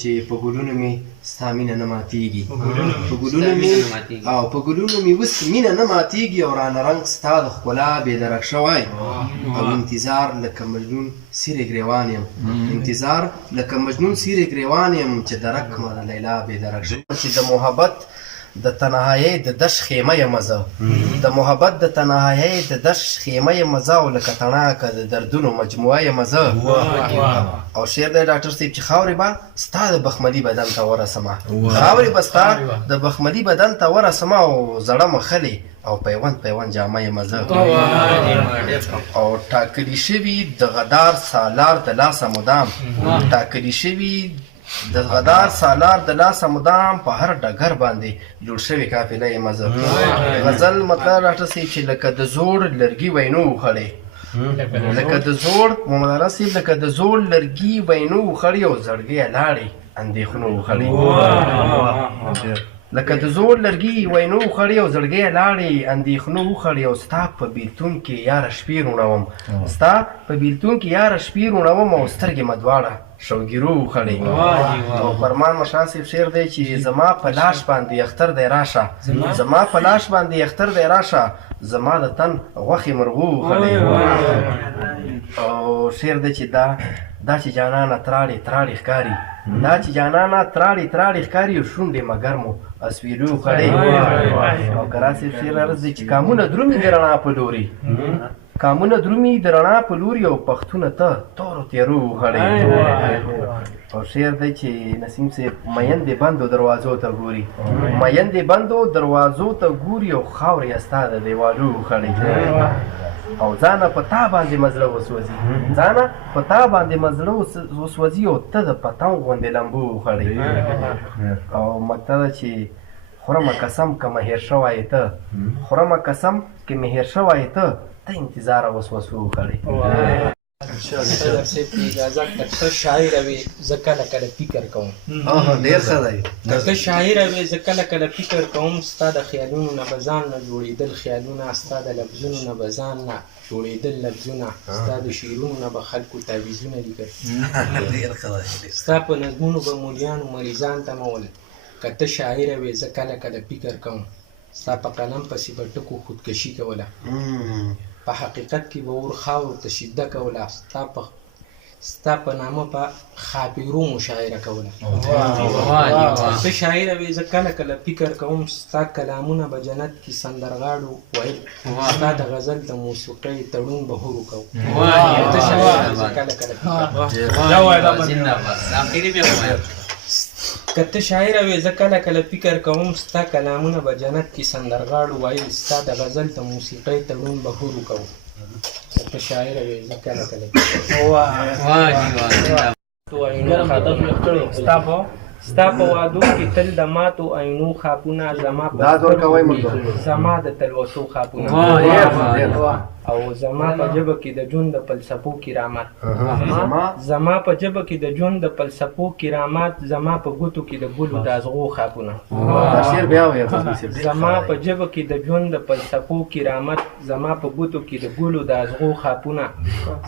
چې په ګلونو مې ستا مینه نه ماتېږي، په ګلونو مې اوس مینه نه ماتېږي او رانه رنګ ستا د ښکلا بېدرک شوی او انتظار لکه مجنون سیرې ګرېوان یم، انتظار لکه مجنون سیرې ګرېوان یم چې درک کړمه د لیلا بېدرک شوی، چې د محبت د تنهایۍ د دش خیمه یم زه، د محبت د تنهایۍ د دش خیمه یم زه او لکه تڼاکه د دردونو مجموعه یم زه. او شعر دی ډاکټر صاحب چې خاورې به ستا د بخملي بدن ته ورسمه، خاورې به ستا د بخملي بدن ته ورسمه او زړه مخلې او پیوند پیوند جامه یم زه. او ټاکلي شوي د غدار سالار د لاسه مدام، ټاکلي شوي د غدار سالار د لاسه مدام په هر ډګر باندې جوړ شوې قافله یم زه. غزل مطلب ډاکټر صاحب چې لکه د زوړ لرګي وینو وخړې، لکه د زوړ محمد الله صاحب لکه د زوړ لرګي وینو وخړې او زړګۍ لاړې اندېښنو وخړې، لکه د زوړ لرګي وینو وخړې او زړګۍ لاړې اندېښنو وخړې او ستا په بیلتون کې یاره شپې روڼوم، ستا په بیلتون کې یاره شپې روڼوم او سترګې مې دواړه شوګیرو وخړې. او فرمان مشاه صاحب شعر دی چې زما په لاش باندې اختر دی راشه، زما په لاش باندې اختر دی راشه زما د تن غوښې مرغو وخړې. او شعر دی چې دا چې جانانه تراړې تراړې ښکاري، دا چې جانانه تراړې تراړې ښکاري او شونډې مګر مو اسویلو وخړې. او کرا صاحب شعر عرض دی چې کامونه درومي د رڼا په لوري، کامونه درومي د رڼا په لوري او پښتونه ته تورو تیرو وخړې. او شعر دی چې نسیم صاحب میندې بندو دروازو ته ګوري، میندې بندو دروازو ته ګوري او خاورې ستا د دیوالو وخړې. او ځانه په تا باندې مزړه وسوځي، ځانه په تا باندې مزړه وسوځي او ته د پتنګ غوندې لمبو وخړې. او مقطع ده چې خورمه قسم که مې هېر شوی ته، خورمه قسم که مې هېر شوی ته ته انتظار وسوسو وخړې. صدر صاحب کی اجازه که ته شاعر وې زه کله کله فکر کوم، ډېر ښه دی، که ته شاعر وې زه کله کله فکر کوم ستا د خیالونو نه به ځان نه جوړېدل خیالونه، ستا د لفظونو نه به ځان نه جوړېدل لفظونه، ستا د شعرونو نه به خلکو تعویضونه لیکل، ستا په نظمونو به مولیانو مریضان تمول. که ته شاعر وې زه کله کله فکر کوم ستا په قلم پسې به ټکو خودکشي کوله، په حقیقت کې به اور خاورو ته شیده کوله، ستا په نامه به خاپیرو مشاعره کوله. ته شاعر وې زه کله کله فکر کوم ستا کلامونه به جنت کې سندرغاړو ویل، ستا د غزل د موسیقۍ تړون به هورو کوو. ته شاعر وې زه کله کله که ته شاعر وې زه کله کله فکر کوم ستا کلامونه به جنت کې سندرغاړو ویل، ستا د غزل د موسیقۍ تړون به هورو کوو. که ته شاعر وې زه کله کله ستا په وعدو کې تل د ماتو عینو خاپونه، زما د تلوسو خاپونه، او زما په ژبه کې د ژوند د فلسفو کرامات، زما په ژبه کې د ژوند د فلسفو کرامات، زما په ګوتو کې د ګلو د ازغو خاپونه، زما په ژبه کې د ژوند د فلسفو کرامت، زما په ګوتو کې د ګلو د ازغو خاپونه،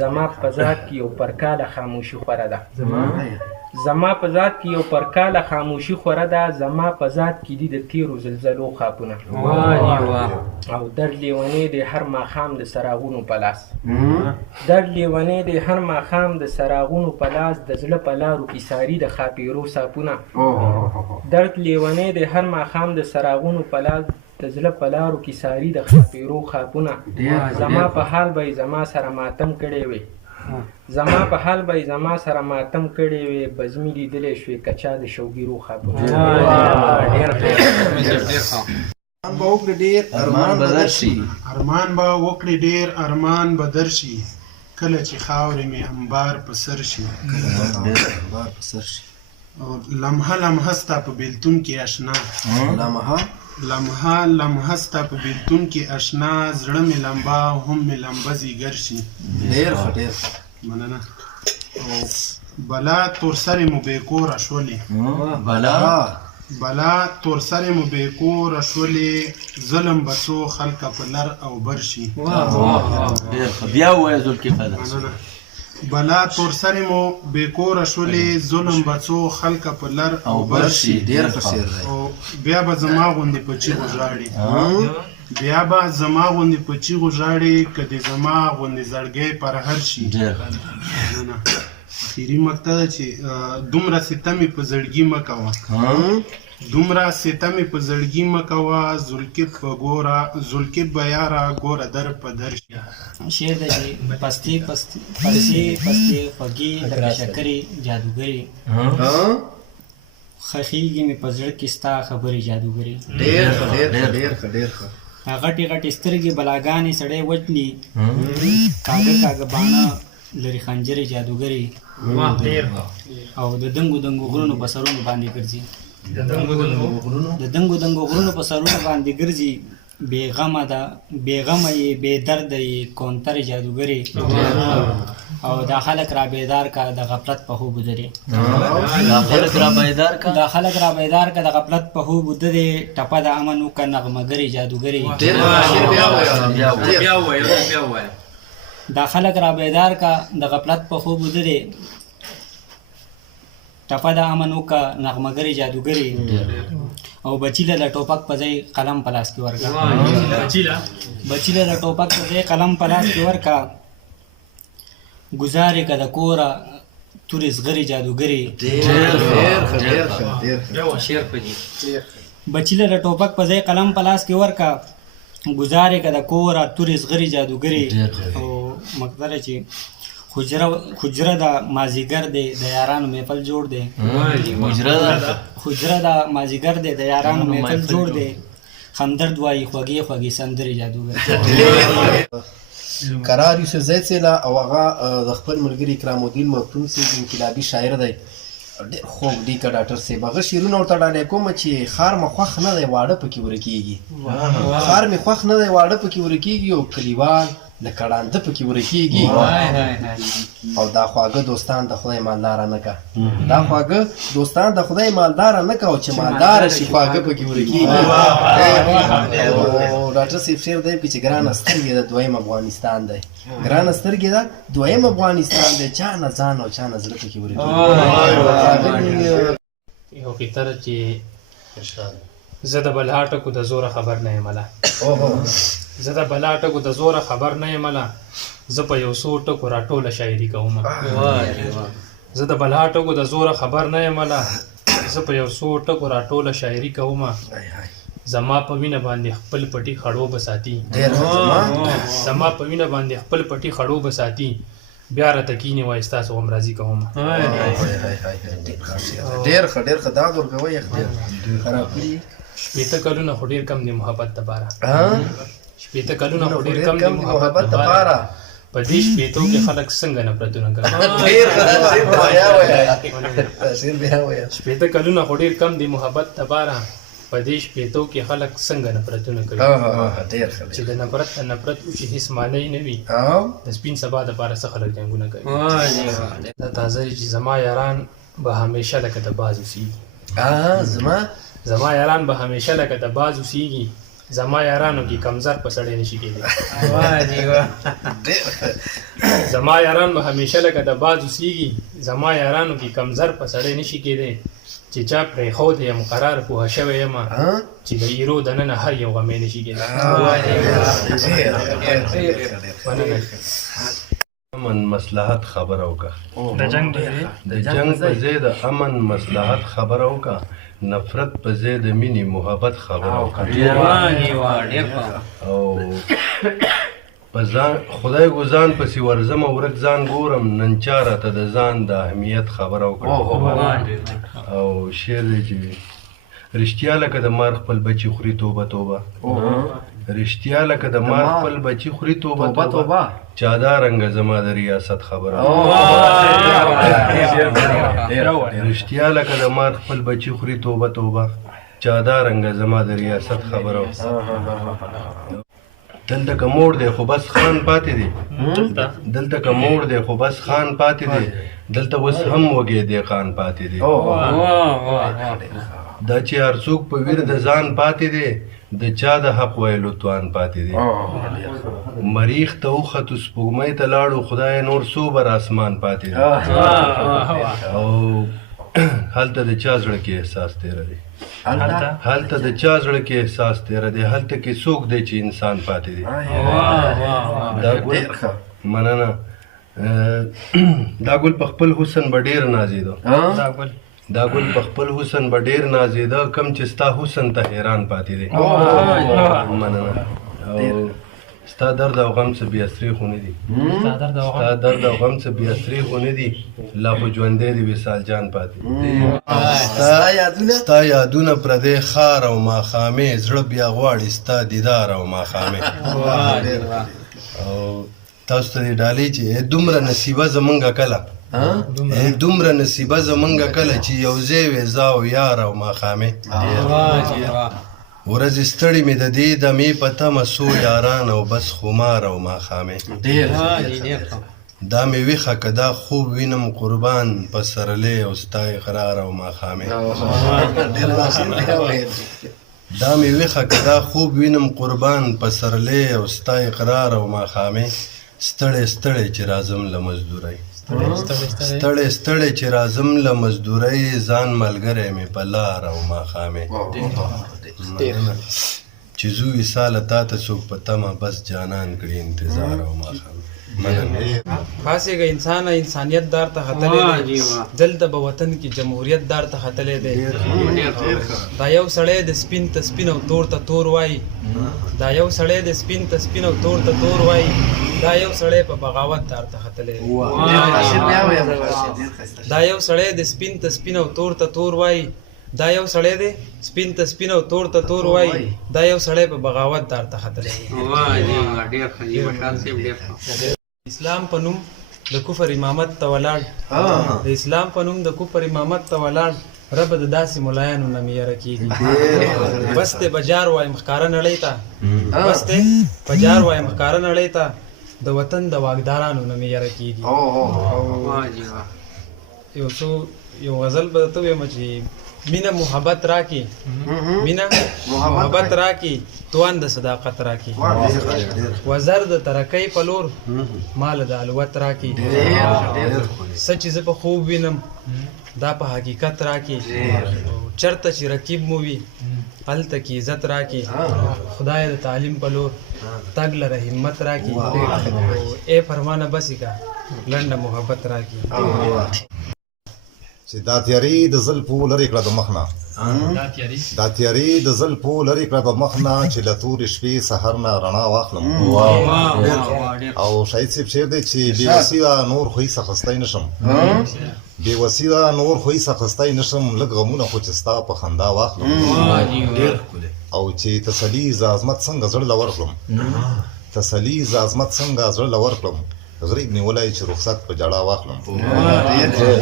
زما په ذات کې یو پرکاله خاموشي خوره ده، زما په ذات کې یو پرکاله خاموشي خوره ده، زما په ذات کې دي د تیرو زلزلو خاپونه، او در لیونی دی هر ماښام د سراغونو په لاس، در لیونی دی هر ماښام د سراغونو په لاس، د زړه په لارو کې ساري د خاپیرو ساپونه، درد لیونی دی هر ماښام د سراغونو په لاس، د زړه په لارو کې ساري د خاپیرو خاپونه، زما په حال به زما سره ماتم کړی وي، زما په حال به زما سره ماتم کړی وي، بزمي لیدلی شوې کچا د شوګیرو خاپونه. ارمان به وکړې ډېر ارمان به درشي، ارمان به وکړې ډېر ارمان به درشي، کله چې خاورې مې انبار په سر شي، او لمحه لمحه ستا په بیلتون کې اشنا، لمحه لمحه ستا په بیلتون کې اشنا، زړه مې لمبا هم مې لمبه زیګر شي. ډېر ښه ډېر مننه. بلا تور سرې مو بې کوره شولې، بلا تور سرې مو بې کوره شولې، ظلم به څو خلکه په لر او بر شي. بیا ووایه ذوالکفله. بلا تور سرې مو بې کوره شولې ظلم به څو خلکه په لر او بر شي ډېر ښه شعر دی. او بیا به زما غوندې په چیغو ژاړي بیا به زما غوندې په چیغو ژاړي که د زما غوندې زړګی پر هر شي. اخري مقطع ده چې دومره ستمې په زړګي مه کوه دومره ستمې په زړګي مه کوه زلکب به یاره ګوره در په در شي. شعر دی چې پستې پستې خوږې لکه شکرې جادوګرې خښېږي مې په زړه کې ستا خبرې جادوګرې ډېر ښه غټې غټې سترګې بلاګانې سړی وجني کاږه کاږه باڼه لري خنجرې جادوګرې او د دنګو دنګو غرونو په سرونو باندې ګرځي د دنګو دنګو غرونو په سرونو باندې ګرځي بېغمه ده بېغمه یې بې درده یې کونترې جادوګرې او دا خلک را بیدار کا د غفلت په خوب ودرې دا خلک را بیدار کا د غفلت په خوب ودرې ټپه د امن وکړه نغمهګرې جادوګرې دا خلک را بیدار کا د غفلت په خوب ودرې ټپه د امن وکړه نغمهګرې جادوګرې او بچی له ټوپک په ځای قلم په لاس کې ورکړه بچی له ټوپک په ځای قلم په لاس کې ورکړه گزارې که د کوره تورې زغرې جادوګرې بچی له ټوپک په ځای قلم په لاس کې ورکړه گزارې که د کوره تورې زغرې جادوګرې او مقدره چې حجره د مازیګر دی د یارانو محفل جوړ دی حجره د مازیګر دی د یارانو محفل جوړ دی همدرد وایي خوږې خوږې سندرې جادوګر قرار یوسف زید سیلا او هغه د خپل ملګري اکرام الدین مفتون صاحب انقلابي شاعر دی ډېر خوږ دی که ډاکټر صاحب هغه شعرونه ورته ډالۍ کوم چې خار مې خوښ نه دی واړه پکې ورکېږي خار مې خوښ نه دی واړه پکې ورکېږي او کلیوال لکه ړانده پکې ورکېږي او دا خواږه دوستان د خدای مالداره نه که دا خواږه دوستان د خدای مالداره نه که او چې مالداره شي خواږه پکې ورکېږي او ډاکټر صاحب شعر دی چې ګرانه سترګې د دویم افغانستان دی ګرانه سترګې د دویم افغانستان دی چا نه ځان او چا نه زړه پکې ورکېږي یو فطر چې زه د بلا ټکو د زوره خبر نه یم له زه د بلا ټکو د زوره خبر نه یم له زه په یو څو ټکو راټوله شاعري کوم زه د بلا ټکو د زوره خبر نه یم له زه په یو څو ټکو راټوله شاعري کوم زما په وینه باندې خپل پټي خړو بساتي زما په وینه باندې خپل پټي خړو بساتي بیا راته کینې وایي ستاسو هم راضي کوم ډېر ښه داد ورکوئ خراب کړي شپېته کلونه خو ډېر کم دی محبت دپاره شپېته کلونه خو ډېر کم دی محبت دپاره په دې شپېتو کې خلک څنګه نفرتونه کوي شپېته کلونه خو ډېر کم دی محبت دپاره په دې شپېتو کې خلک څنګه نفرتونه کوي چې د نفرت وشي هېڅ معنی نه وي د سپین سبا دپاره څه خلک جنګونه کوي دا تازه چې زما یاران به همیشه لکه د باز اوسېږي زما یاران به همیشه لکه د باز اوسېږي زما یارانو کې کمزر په سړی نشي کېدی زما یاران به همیشه لکه د باز اوسېږي زما یارانو کې کمزر په سړی نشي کېدی چې چا پرېښود یم قرار پوه شوی یم چې د ایرو دننه هر یو غمی نشي کېدی امن مصلحت خبره وکړه د جنگ په ځای د امن مصلحت خبره وکړه نفرت په ځای د مینې محبت خبره وکړه او په ځان خدای ګوزان پسې ورځم او ورک ځان ګورم نن چا راته د ځان د اهمیت خبره وکړه او شعر دی چې رښتیا لکه د مار خپل بچي خوري توبه توبه رښتیا لکه د مار خپل بچي خوري توبه توبه چا دا رنګه زما د ریاست خبره رښتیا لکه د مار خپل بچي خوري توبه توبه چا دا رنګه زما د ریاست خبره دلته که موړ دی خو بس خان پاتې دی دلته که موړ دی خو بس خان پاتې دی دلته اوس هم وږی دی خان پاتې دی دا چې هر څوک په ویر د ځان پاتې دی د چا د حق ویلو توان پاتې دی مریخ ته وختو سپوږمۍ ته لاړو خدای نور څو بر اسمان پاتې دی او هلته د چا زړه کې احساس تیره دی هلته د چا زړه کې احساس تیره دی هلته کې څوک دی چې انسان پاتې دی مننه دا ګل په خپل حسن به ډېر نازېده دا ګل په خپل حسن به ډېر نازېده کم چې ستا حسن ته حیران پاتې دی مننه او ستا درد او غم څه بې اثرې خو نه دي ستا درد او غم څه بې اثرې خو نه دي لا خو ژوندی دی وصال جان پاتې ستا یادونه پردی ښار او ماښامې زړه بیا غواړي ستا دیدار او ماښامې او تاسو ته دې ډالۍ چې دومره نصیبه زمونږه کله دومره نصیبه زمونږه کله چې یو ځای وې زه او یار او ماښامې ورځې ستړي مې د دې دمې په تمه څو یاران او بس خمار او ماښامې دا مې ویښه که دا خوب وینم قربان پسرلی او ستا اقرار او ماښامې دا مې ویښه که دا خوب وینم قربان پسرلی او ستا اقرار او ماښامې ستړی ستړی چې راځم له مزدورۍ ستړی ستړی چې راځم له مزدورۍ ځان ملګری مې په لار او ماښامې چې زو وصاله تا ته څوک په تمه بس جانان کړي انتظار او ماښامې خاصېږه انسانه انسانیت دار ته ختلی دی دلته به وطن کې جمهوریت دار ته ختلی دی دا یو سړی د سپین ته سپین او تور ته تور وایي دا یو سړی د سپین ته سپین او تور ته تور وایي دا یو سړی په بغاوت دار ته ختلی دی دا یو سړی د سپین ته سپین او تور ته تور وایي دا یو سړی دی سپین ته سپین او تور ته تور وایي دا یو سړی په بغاوت دار ته ختلی دی اسلام په نوم د کفر امامت ته ولاړ د اسلام په نوم د کفر امامت ته ولاړ رب د داسې ملایانو نه مې یره کېږي بس دی بجار وایم ښکاره نړۍ ته بس دی بجار وایم ښکاره نړۍ ته د وطن د واګدارانو نه مې یره کېږي یو غزل به درته ویم چې مینه محبت راکې مینه محبت راکې توان د صداقت راکې وزر د ترقۍ په لور مال د الوت راکې څه چې زه په خوب وینم دا په حقیقت راکې چرته چې رقیب مو وي هلته کې عزت راکې خدای د تعلیم په لور تګ لره همت راکې ای فرمانه بسې کا لنډه محبت راکې چې دا تیارې د زلفو لرې کړه د مخ نه دا تیارې د زلفو لرې کړه د مخ نه چې له تورې شپې سحر نه رڼا واخلم او شاهد صاحب شعر دی چې بې وسیله نور خو هېڅ اخیستی نشم بې وسیله نور خو هېڅ اخیستی نشم لږ غمونه خو چې ستا په خندا واخلم او چې تسلي ز عظمت څنګه زړه له ورکړم تسلي ز عظمت څنګه زړه له ورکړم غریب نیولی چې رخصت په جړا واخلم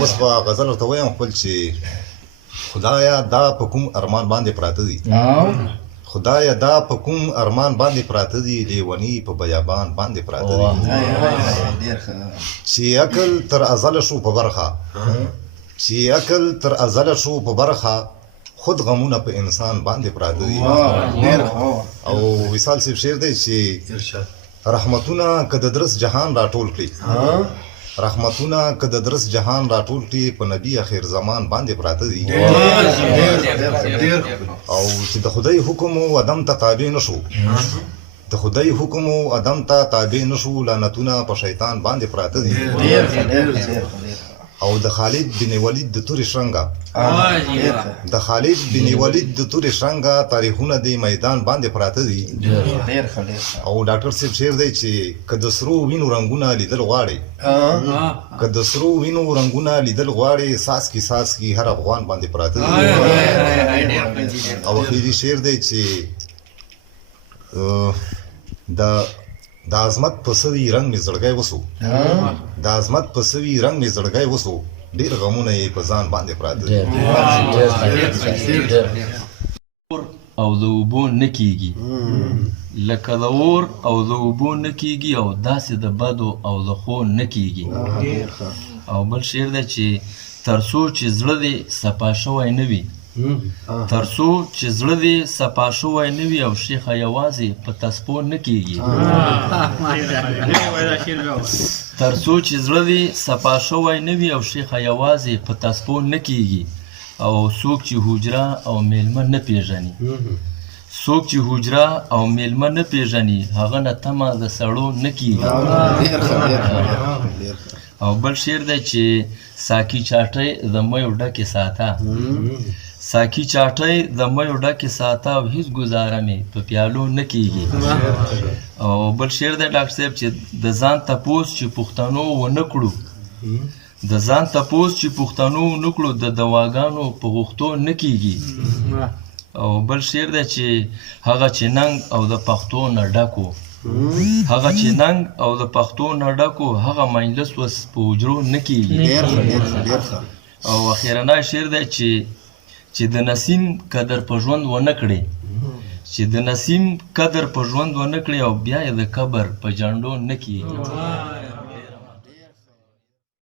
اوس به غزل ورته وایم خپل چې خدایه دا په کوم ارمان باندې پراته دي خدایه دا په کوم ارمان باندې پراته دي لیوني په بیابان باندې پراته دي چې عقل تر ازله شو په برخه چې عقل تر ازله شو په برخه خود غمونه په انسان باندې پراته دي او وصال صاحب شعر دی چې رحمتونه که د درس جهان راټول کړي رحمتونه که د درس جهان راټول کړي په نبي اخر زمان باندې پراته دي او چې د خدای حکم او عدم ته تابع نشو د خدای حکم او عدم ته تابع نشو لعنتونه په شیطان باندې پراته دي او د خالد بن ولید د تورې شرنګه د خالد بن ولید د تورې شرنګه تاریخونه د میدان باندې پراته دي او ډاکټر صاحب شعر دی چې که د سرو وینو رنګونه لیدل غواړي که د سرو وینو رنګونه لیدل غواړي ساسکي هر افغان باندې پراته دي او اخیري شعر دی چې د عظمت په سوي رنګ مې زړګی وسو د عظمت په سوي رنګ مې زړګی وسو ډېر غمونه یې په ځان باندې پراته دي او د اوبو نه کېږي لکه د اور او د اوبو نه کېږي او داسې د بدو او د خو نه کېږي او بل شعر دی چې تر څو چې زړه دې صفا شوی نه وي تر څو چې زړه دې صفا شوی نه وي او شیخه یوازې په تسپو نه کېږي تر څو چې زړه دې صفا شوی نه وي او شیخه یوازې په تسپو نه کېږي او څوک چې حجره او میلمه نه پېژني څوک چې حجره او میلمه نه پېژني هغه نه تمه د سړو نه کېږي او بل شعر دی چې ساقي چاټۍ د میو ډکې ساته ساقي چاټۍ د میو ډکې ساته او هیڅ ګزاره مې په پیالو نه کېږي او بل شعر دی ډاکټر صاحب چې د ځان تپوس چې پښتنو ونه کړو د ځان تپوس چې پښتنو ونه کړو د دواګانو په غوښتو نه کېږي او بل شعر دی چې هغه چې ننګ او د پښتو نه ډکو هغه چې ننګ او د پښتو نه ډکو هغه مجلس وس په حجرو نه کېږي او اخیرنی شعر دی چې د نسیم قدر په ژوند ونه کړې چې د نسیم قدر په ژوند ونه کړې او بیا یې د قبر په جنډو نه کېږي